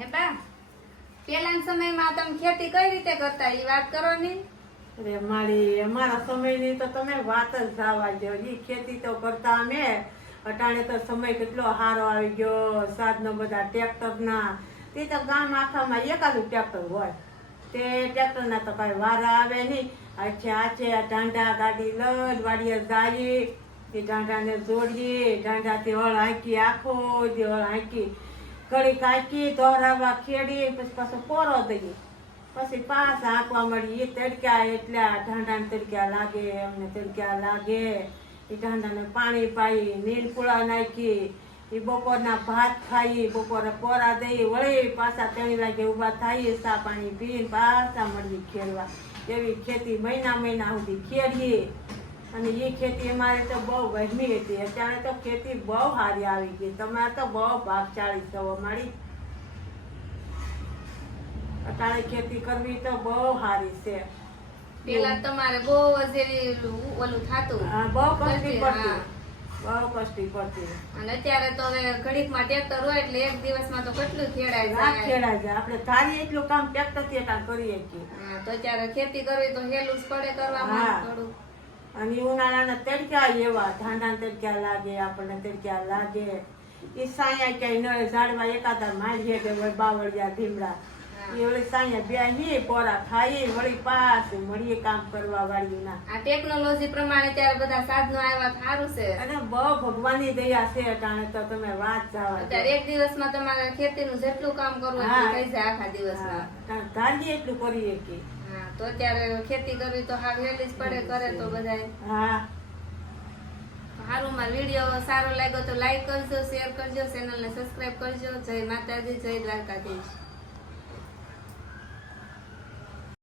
હે બા પેલાના સમયમાં તમે ખેતી કઈ રીતે કરતા એ વાત કરો ને. અરે મારી અમારા સમયની તો તમે વાત જ જવા દો. ઈ ખેતી તો કરતા અમે અટાણે તો સમય કેટલો સારો આવી ગયો. સાધનો બધા ટ્રેક્ટરના. તે તો ગામ આખામાં એકાદું ટ્રેક્ટર હોય. તે ટ્રેક્ટરના તો કઈ વારા આવે નહીં. આછે ઢાંઢા ગાડી લઈ વાડીએ જાય. એ ઢાંઢાને જોડીએ. ઢાંઢાથી હળ હાંકી આખો જે હળ હાંકી ઘડીક હાંકી દોરાવા ખેડી પછી પાછો પોરો દઈએ. પછી પાછા હાંકવા મળી. એ તડક્યા એટલા ઢાંઢાને તડક્યા લાગે અમને તડક્યા લાગે. એ ઢાંઢાને પાણી પાઈ નીલપુળા નાખી. એ બપોરના ભાત ખાઈ બપોરે પોરા દઈ વળી પાછા 3 વાગે ઊભા થાય ચા પાણી પી પાછા મળીએ ખેડવા. એવી ખેતી મહિના સુધી ખેડીએ. અને એ ખેતી અમારે તો બહુ ગરમી હતી. અત્યારે તો ખેતી બહુ સારી આવી ગઈ. તમારે તો બહુ ભાગશાળી છો મારી. અત્યારે ખેતી કરવી તો બહુ સારી છે. પેલા તમારે બહુ જ ઓલું થાતું. બહુ કષ્ટી પડતી. બહુ કષ્ટી પડતી. અને અત્યારે તો હવે ઘડીકમાં ટ્રેક્ટર હોય એટલે એક દિવસમાં તો કેટલું ખેડાય જાય. ખેડાય જાય. આપણે ધારીએ એટલું કામ ટ્રેક્ટરથી કરીએ છીએ. તો અત્યારે ખેતી કરવી તો હેલું જ પડે કરવામાં થોડું. અને ઉનાળાના તડક્યા એવા ઢાંઢા તડક્યા લાગે આપણને તડક્યા લાગે. એ સાયા ક્યાંય ન ઝાડવા એકાદા મારીએ કે બાવળિયા ભીમડા એ વળી સાયા બેહીએ પોરા ખાઈએ વળી પાછું મળીએ કામ કરવા વાળીના. આ ટેકનોલોજી પ્રમાણે ત્યારે બધા સાધનો આવ્યા સારું છે. અને બહુ ભગવાનની દયા છે અટાણે તો તમે વાત જવા દો. અત્યારે એક દિવસમાં તમારે ખેતીનું જેટલું કામ કરવું એટલું થઈ જાય આખા દિવસમાં. ધારીએ એટલું કરીએ કે તો અત્યારે ખેતી કરવી તો હા વહેલી જ પડે કરે તો બધાય. સારું, મારો વિડીયો સારો લાગ્યો તો લાઈક કરજો, શેર કરજો, ચેનલને સબસ્ક્રાઇબ કરજો. જય માતાજી, જય દ્વારકાધીશ.